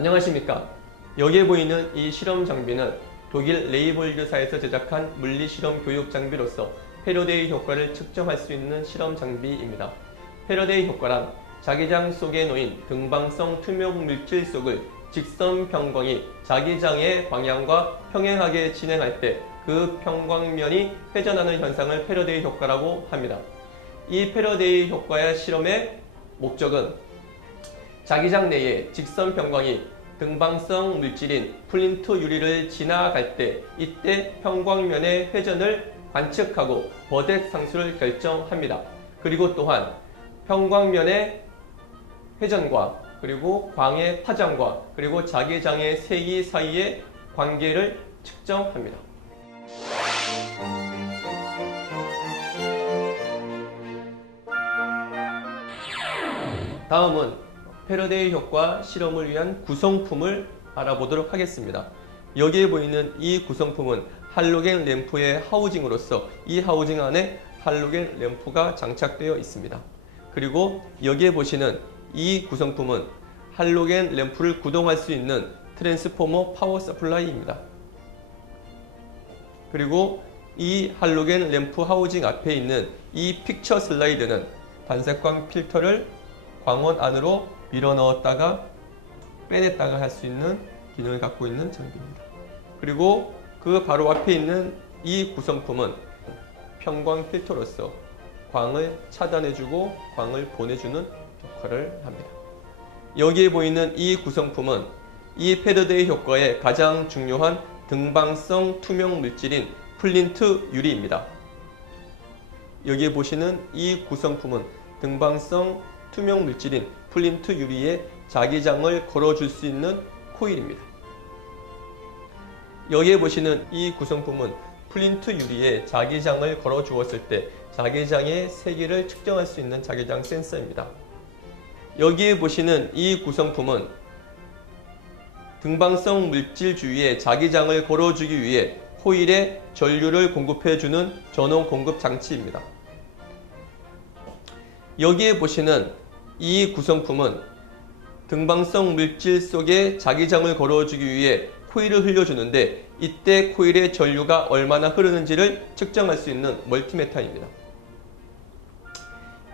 안녕하십니까. 여기에 보이는 이 실험 장비는 독일 레이볼드사에서 제작한 물리 실험 교육 장비로서 패러데이 효과를 측정할 수 있는 실험 장비입니다. 패러데이 효과란 자기장 속에 놓인 등방성 투명 물질 속을 직선 평광이 자기장의 방향과 평행하게 진행할 때 그 평광면이 회전하는 현상을 패러데이 효과라고 합니다. 이 패러데이 효과의 실험의 목적은 자기장 내에 직선 평광이 등방성 물질인 플린트 유리를 지나갈 때 이때 평광면의 회전을 관측하고 버덱 상수를 결정합니다. 그리고 또한 평광면의 회전과 그리고 광의 파장과 그리고 자기장의 세기 사이의 관계를 측정합니다. 다음은 패러데이 효과 실험을 위한 구성품을 알아보도록 하겠습니다. 여기에 보이는 이 구성품은 할로겐 램프의 하우징으로서 이 하우징 안에 할로겐 램프가 장착되어 있습니다. 그리고 여기에 보시는 이 구성품은 할로겐 램프를 구동할 수 있는 트랜스포머 파워 서플라이입니다. 그리고 이 할로겐 램프 하우징 앞에 있는 이 픽처 슬라이드는 반사광 필터를 광원 안으로 밀어 넣었다가 빼냈다가 할 수 있는 기능을 갖고 있는 장비입니다. 그리고 그 바로 앞에 있는 이 구성품은 평광 필터로서 광을 차단해주고 광을 보내주는 역할을 합니다. 여기에 보이는 이 구성품은 이 패러데이 효과의 가장 중요한 등방성 투명 물질인 플린트 유리입니다. 여기에 보시는 이 구성품은 등방성 투명 물질인 플린트 유리에 자기장을 걸어줄 수 있는 코일입니다. 여기에 보시는 이 구성품은 플린트 유리에 자기장을 걸어 주었을 때 자기장의 세기를 측정할 수 있는 자기장 센서입니다. 여기에 보시는 이 구성품은 등방성 물질 주위에 자기장을 걸어주기 위해 코일에 전류를 공급해주는 전원 공급 장치입니다. 여기에 보시는 이 구성품은 등방성 물질 속에 자기장을 걸어주기 위해 코일을 흘려주는데 이때 코일의 전류가 얼마나 흐르는지를 측정할 수 있는 멀티미터입니다.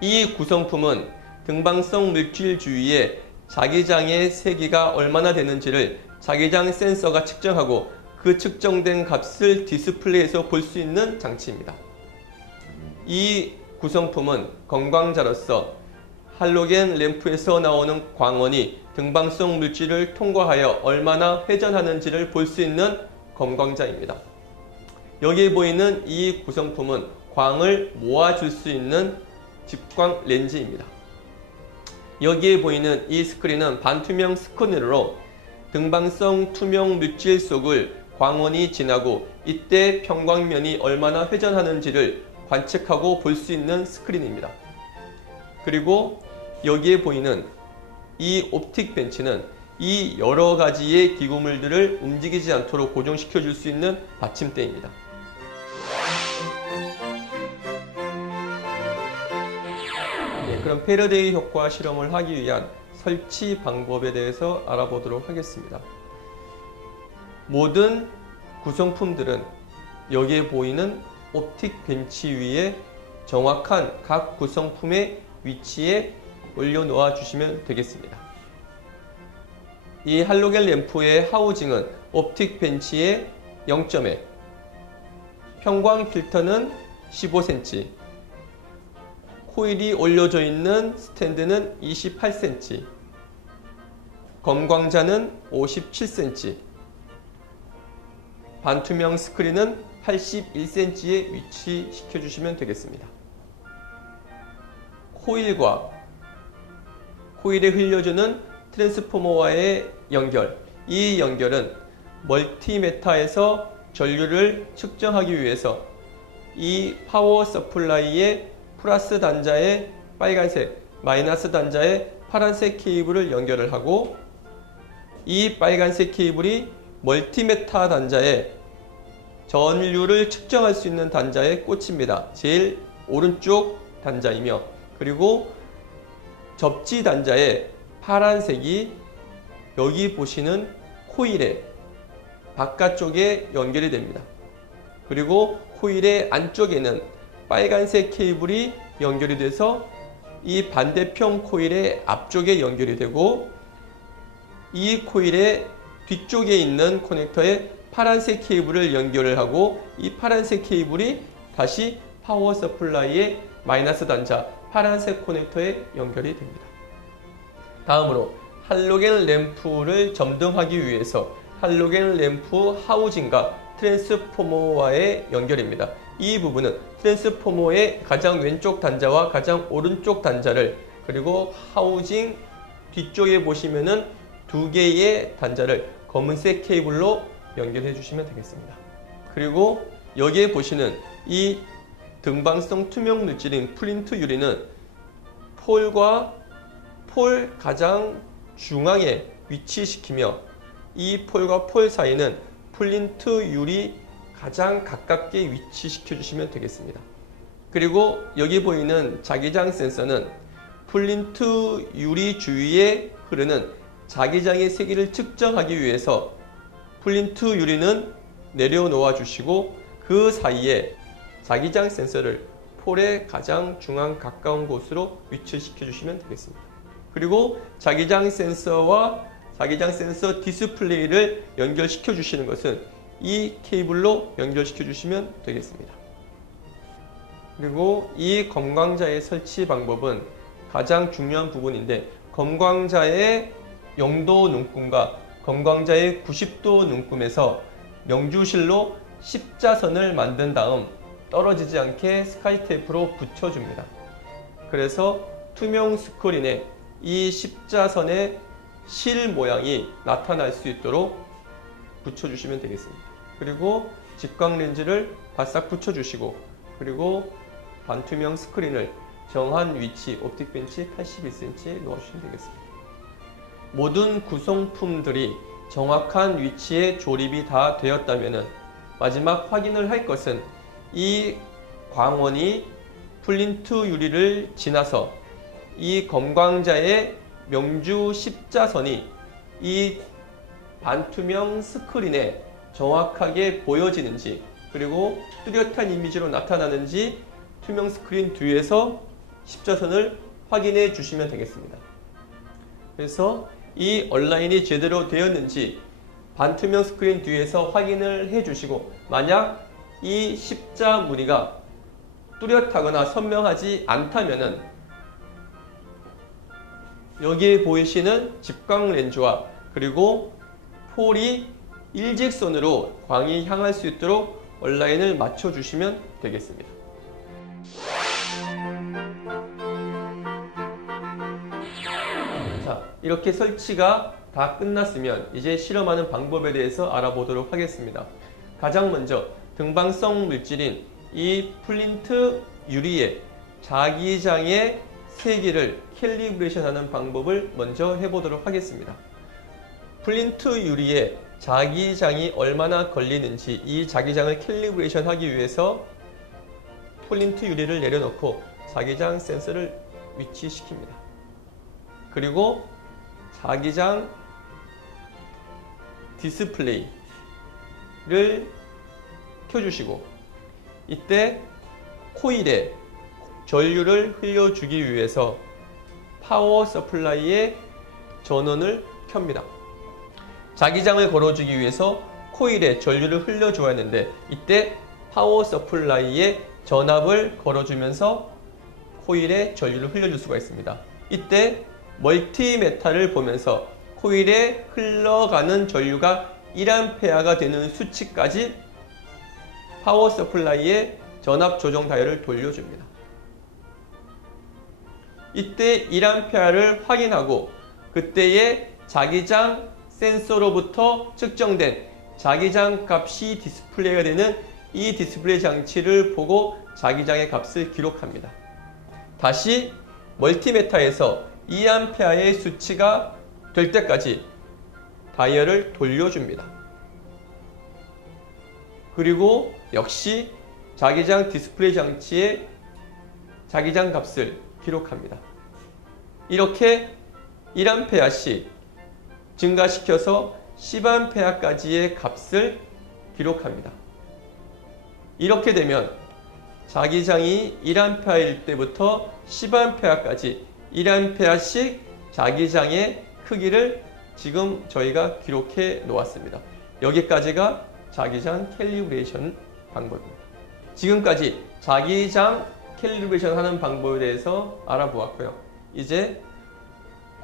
이 구성품은 등방성 물질 주위에 자기장의 세기가 얼마나 되는지를 자기장 센서가 측정하고 그 측정된 값을 디스플레이에서 볼 수 있는 장치입니다. 이 구성품은 건광자로서 할로겐 램프에서 나오는 광원이 등방성 물질을 통과하여 얼마나 회전하는지를 볼 수 있는 검광자입니다. 여기에 보이는 이 구성품은 광을 모아줄 수 있는 집광 렌즈입니다. 여기에 보이는 이 스크린은 반투명 스크린으로 등방성 투명 물질 속을 광원이 지나고 이때 평광면이 얼마나 회전하는지를 관측하고 볼 수 있는 스크린입니다. 그리고 여기에 보이는 이 옵틱 벤치는 이 여러 가지의 기구물들을 움직이지 않도록 고정시켜 줄 수 있는 받침대입니다. 그럼 패러데이 효과 실험을 하기 위한 설치 방법에 대해서 알아보도록 하겠습니다. 모든 구성품들은 여기에 보이는 옵틱 벤치 위에 정확한 각 구성품의 위치에 올려놓아 주시면 되겠습니다. 이 할로겐 램프의 하우징은 옵틱 벤치의 0점에, 평광 필터는 15cm, 코일이 올려져 있는 스탠드는 28cm, 검광자는 57cm, 반투명 스크린은 81cm에 위치시켜 주시면 되겠습니다. 코일에 흘려주는 트랜스포머와의 연결, 이 연결은 멀티미터에서 전류를 측정하기 위해서 이 파워 서플라이의 플러스 단자에 빨간색, 마이너스 단자에 파란색 케이블을 연결을 하고 이 빨간색 케이블이 멀티미터 단자에 전류를 측정할 수 있는 단자에 꽂힙니다. 제일 오른쪽 단자이며 그리고 접지 단자에 파란색이 여기 보시는 코일의 바깥쪽에 연결이 됩니다. 그리고 코일의 안쪽에는 빨간색 케이블이 연결이 돼서 이 반대편 코일의 앞쪽에 연결이 되고, 이 코일의 뒤쪽에 있는 커넥터에 파란색 케이블을 연결을 하고, 이 파란색 케이블이 다시 파워 서플라이의 마이너스 단자 파란색 커넥터에 연결이 됩니다. 다음으로 할로겐 램프를 점등하기 위해서 할로겐 램프 하우징과 트랜스포머와의 연결입니다. 이 부분은 트랜스포머의 가장 왼쪽 단자와 가장 오른쪽 단자를, 그리고 하우징 뒤쪽에 보시면은 두 개의 단자를 검은색 케이블로 연결해 주시면 되겠습니다. 그리고 여기에 보시는 이 등방성 투명 물질인 플린트 유리는 폴과 폴 가장 중앙에 위치시키며, 이 폴과 폴 사이는 플린트 유리 가장 가깝게 위치시켜 주시면 되겠습니다. 그리고 여기 보이는 자기장 센서는 플린트 유리 주위에 흐르는 자기장의 세기를 측정하기 위해서 플린트 유리는 내려놓아 주시고, 그 사이에 자기장 센서를 폴의 가장 중앙 가까운 곳으로 위치시켜 주시면 되겠습니다. 그리고 자기장 센서와 자기장 센서 디스플레이를 연결시켜 주시는 것은 이 케이블로 연결시켜 주시면 되겠습니다. 그리고 이 검광자의 설치 방법은 가장 중요한 부분인데, 검광자의 0도 눈금과 검광자의 90도 눈금에서 명주실로 십자선을 만든 다음 떨어지지 않게 스카이 테이프로 붙여줍니다. 그래서 투명 스크린에 이 십자선의 실 모양이 나타날 수 있도록 붙여주시면 되겠습니다. 그리고 직광 렌즈를 바싹 붙여주시고, 그리고 반투명 스크린을 정한 위치 옵틱 벤치 81cm 놓아주시면 되겠습니다. 모든 구성품들이 정확한 위치에 조립이 다 되었다면 마지막 확인을 할 것은 이 광원이 플린트 유리를 지나서 이 검광자의 명주 십자선이 이 반투명 스크린에 정확하게 보여지는지, 그리고 뚜렷한 이미지로 나타나는지 투명 스크린 뒤에서 십자선을 확인해 주시면 되겠습니다. 그래서 이 온라인이 제대로 되었는지 반투명 스크린 뒤에서 확인을 해 주시고, 만약 이 십자 무늬가 뚜렷하거나 선명하지 않다면은 여기에 보이시는 직광 렌즈와 그리고 폴이 일직선으로 광이 향할 수 있도록 온라인을 맞춰 주시면 되겠습니다. 자, 이렇게 설치가 다 끝났으면 이제 실험하는 방법에 대해서 알아보도록 하겠습니다. 가장 먼저 등방성 물질인 이 플린트 유리의 자기장의 세기를 캘리브레이션하는 방법을 먼저 해보도록 하겠습니다. 플린트 유리의 자기장이 얼마나 걸리는지 이 자기장을 캘리브레이션 하기 위해서 플린트 유리를 내려놓고 자기장 센서를 위치시킵니다. 그리고 자기장 디스플레이를 켜주시고, 이때 코일에 전류를 흘려주기 위해서 파워 서플라이의 전원을 켭니다. 자기장을 걸어주기 위해서 코일에 전류를 흘려줘야 하는데, 이때 파워 서플라이의 전압을 걸어주면서 코일에 전류를 흘려줄 수가 있습니다. 이때 멀티메타를 보면서 코일에 흘러가는 전류가 1A가 되는 수치까지 파워 서플라이의 전압 조정 다이얼을 돌려줍니다. 이때 1A를 확인하고 그때의 자기장 센서로부터 측정된 자기장 값이 디스플레이가 되는 이 디스플레이 장치를 보고 자기장의 값을 기록합니다. 다시 멀티메타에서 2A의 수치가 될 때까지 다이얼을 돌려줍니다. 그리고 역시 자기장 디스플레이 장치의 자기장 값을 기록합니다. 이렇게 1A씩 증가시켜서 10A까지의 값을 기록합니다. 이렇게 되면 자기장이 1A일 때부터 10A까지 1A씩 자기장의 크기를 지금 저희가 기록해 놓았습니다. 여기까지가 자기장 캘리브레이션 방법입니다. 지금까지 자기장 캘리브레이션 하는 방법에 대해서 알아보았고요. 이제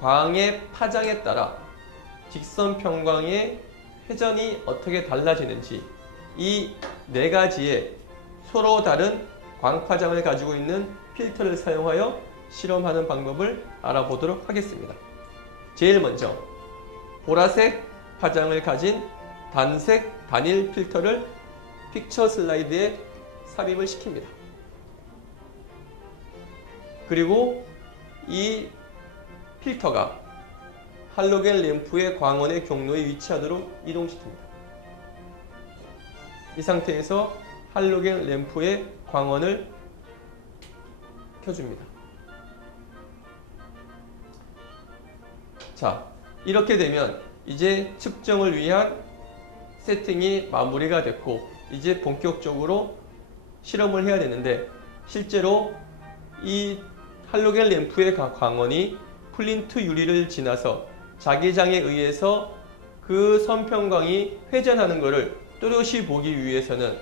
광의 파장에 따라 직선 평광의 회전이 어떻게 달라지는지 이 네 가지의 서로 다른 광파장을 가지고 있는 필터를 사용하여 실험하는 방법을 알아보도록 하겠습니다. 제일 먼저 보라색 파장을 가진 단색 단일 필터를 픽처 슬라이드에 삽입을 시킵니다. 그리고 이 필터가 할로겐 램프의 광원의 경로에 위치하도록 이동시킵니다. 이 상태에서 할로겐 램프의 광원을 켜줍니다. 자, 이렇게 되면 이제 측정을 위한 세팅이 마무리가 됐고 이제 본격적으로 실험을 해야 되는데 실제로 이 할로겐 램프의 광원이 플린트 유리를 지나서 자기장에 의해서 그 선평광이 회전하는 것을 또렷이 보기 위해서는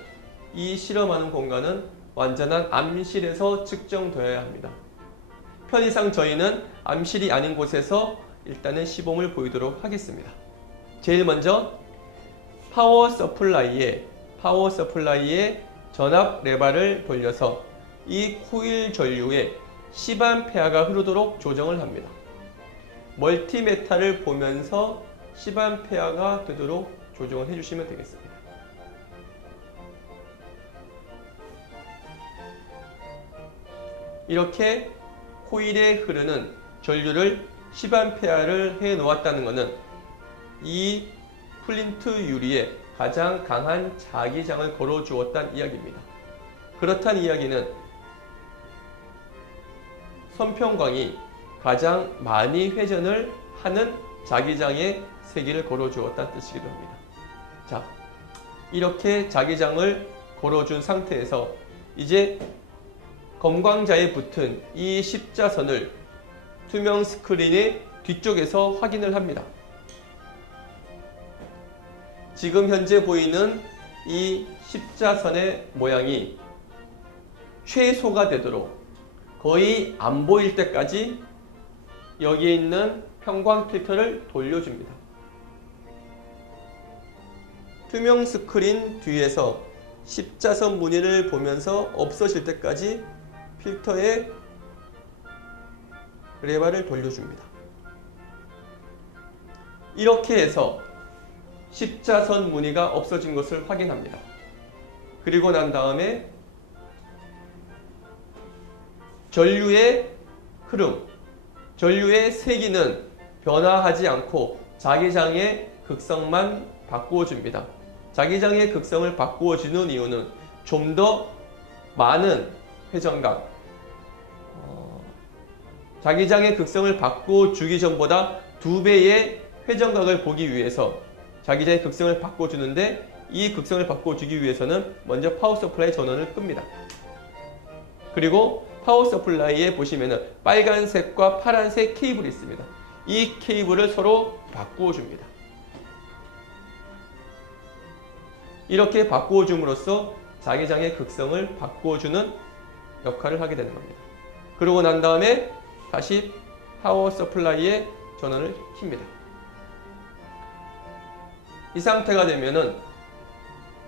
이 실험하는 공간은 완전한 암실에서 측정되어야 합니다. 편의상 저희는 암실이 아닌 곳에서 일단은 시범을 보이도록 하겠습니다. 제일 먼저 파워 서플라이에 전압 레바를 돌려서 이 코일 전류에 10A가 흐르도록 조정을 합니다. 멀티메타를 보면서 10A가 되도록 조정을 해주시면 되겠습니다. 이렇게 코일에 흐르는 전류를 10A를 해 놓았다는 것은 이 플린트 유리에 가장 강한 자기장을 걸어 주었다는 이야기입니다. 그렇다는 이야기는 선평광이 가장 많이 회전을 하는 자기장에 세기를 걸어 주었다는 뜻이기도 합니다. 자, 이렇게 자기장을 걸어준 상태에서 이제 검광자에 붙은 이 십자선을 투명 스크린의 뒤쪽에서 확인을 합니다. 지금 현재 보이는 이 십자선의 모양이 최소가 되도록 거의 안 보일 때까지 여기에 있는 평광 필터를 돌려줍니다. 투명 스크린 뒤에서 십자선 무늬를 보면서 없어질 때까지 필터의 레바를 돌려줍니다. 이렇게 해서 십자선 무늬가 없어진 것을 확인합니다. 그리고 난 다음에 전류의 흐름, 전류의 세기는 변화하지 않고 자기장의 극성만 바꾸어줍니다. 자기장의 극성을 바꾸어주는 이유는 좀 더 많은 회전각, 자기장의 극성을 바꿔주기 전보다 2배의 회전각을 보기 위해서 자기장의 극성을 바꿔주는데 이 극성을 바꿔주기 위해서는 먼저 파워 서플라이 전원을 끕니다. 그리고 파워 서플라이에 보시면은 빨간색과 파란색 케이블이 있습니다. 이 케이블을 서로 바꾸어 줍니다. 이렇게 바꾸어 줌으로써 자기장의 극성을 바꾸어 주는 역할을 하게 되는 겁니다. 그러고 난 다음에 다시 파워 서플라이에 전원을 킵니다. 이 상태가 되면은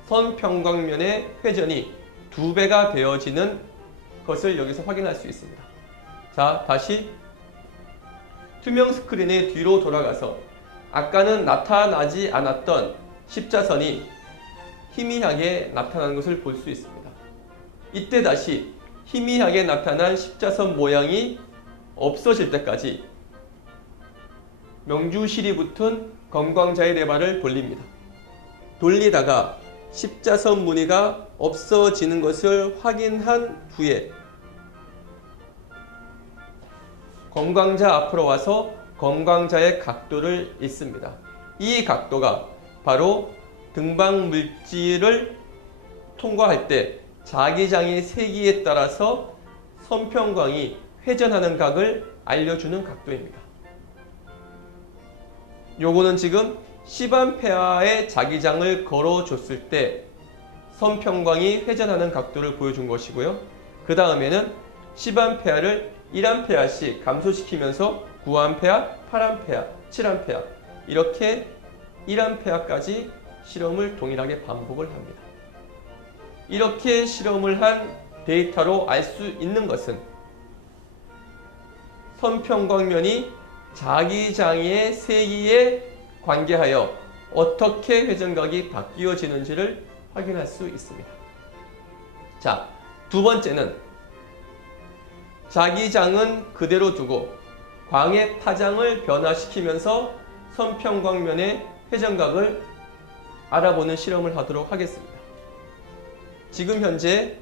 선평광면의 회전이 2배가 되어지는 것을 여기서 확인할 수 있습니다. 자, 다시 투명 스크린의 뒤로 돌아가서 아까는 나타나지 않았던 십자선이 희미하게 나타나는 것을 볼 수 있습니다. 이때 다시 희미하게 나타난 십자선 모양이 없어질 때까지 명주실이 붙은 검광자의 레바를 돌립니다. 돌리다가 십자선 무늬가 없어지는 것을 확인한 후에 검광자 앞으로 와서 검광자의 각도를 읽습니다. 이 각도가 바로 등방 물질을 통과할 때 자기장의 세기에 따라서 선평광이 회전하는 각을 알려주는 각도입니다. 요거는 지금 10A의 자기장을 걸어줬을 때 선평광이 회전하는 각도를 보여준 것이고요. 그 다음에는 10A를 1A씩 감소시키면서 9A, 8A, 7A 이렇게 1A까지 실험을 동일하게 반복을 합니다. 이렇게 실험을 한 데이터로 알 수 있는 것은 선평광면이 자기장의 세기에 관계하여 어떻게 회전각이 바뀌어지는지를 확인할 수 있습니다. 자, 두 번째는 자기장은 그대로 두고 광의 파장을 변화시키면서 선평광면의 회전각을 알아보는 실험을 하도록 하겠습니다. 지금 현재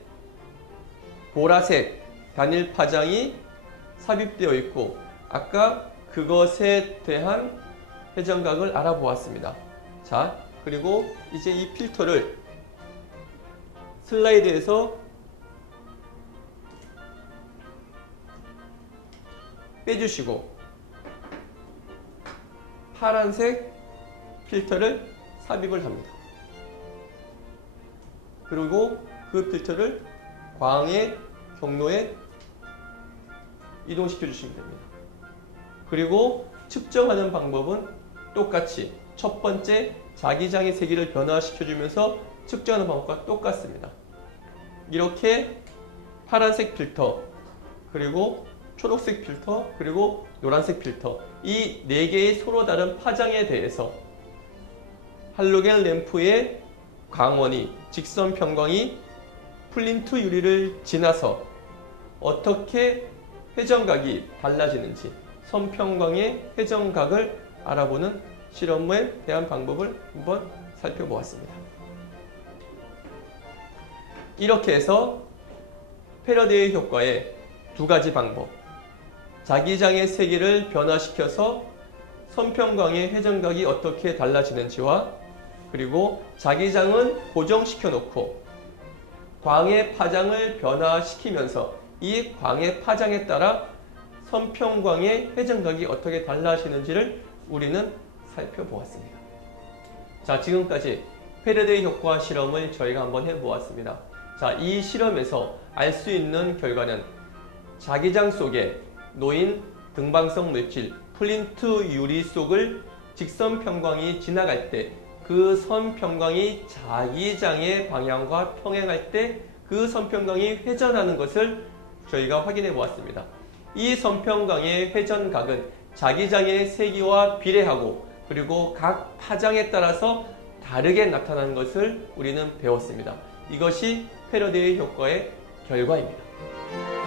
보라색 단일 파장이 삽입되어 있고 아까 그것에 대한 회전각을 알아보았습니다. 자, 그리고 이제 이 필터를 슬라이드에서 빼주시고 파란색 필터를 삽입을 합니다. 그리고 그 필터를 광의 경로에 이동시켜 주시면 됩니다. 그리고 측정하는 방법은 똑같이 첫 번째 자기장의 세기를 변화시켜 주면서 측정하는 방법과 똑같습니다. 이렇게 파란색 필터, 그리고 초록색 필터, 그리고 노란색 필터 이 4개의 서로 다른 파장에 대해서 할로겐 램프의 광원이 직선 평광이 플린트 유리를 지나서 어떻게 회전각이 달라지는지 선평광의 회전각을 알아보는 실험에 대한 방법을 한번 살펴보았습니다. 이렇게 해서 패러데이 효과의 두 가지 방법, 자기장의 세기를 변화시켜서 선평광의 회전각이 어떻게 달라지는지와 그리고 자기장은 고정시켜 놓고 광의 파장을 변화시키면서 이 광의 파장에 따라 선평광의 회전각이 어떻게 달라지는지를 우리는 살펴보았습니다. 자, 지금까지 패러데이 효과 실험을 저희가 한번 해보았습니다. 자, 이 실험에서 알 수 있는 결과는 자기장 속에 놓인 등방성 물질 플린트 유리 속을 직선 평광이 지나갈 때 그 선평광이 자기장의 방향과 평행할 때 그 선평광이 회전하는 것을 저희가 확인해 보았습니다. 이 선평광의 회전각은 자기장의 세기와 비례하고 그리고 각 파장에 따라서 다르게 나타나는 것을 우리는 배웠습니다. 이것이 패러데이 효과의 결과입니다.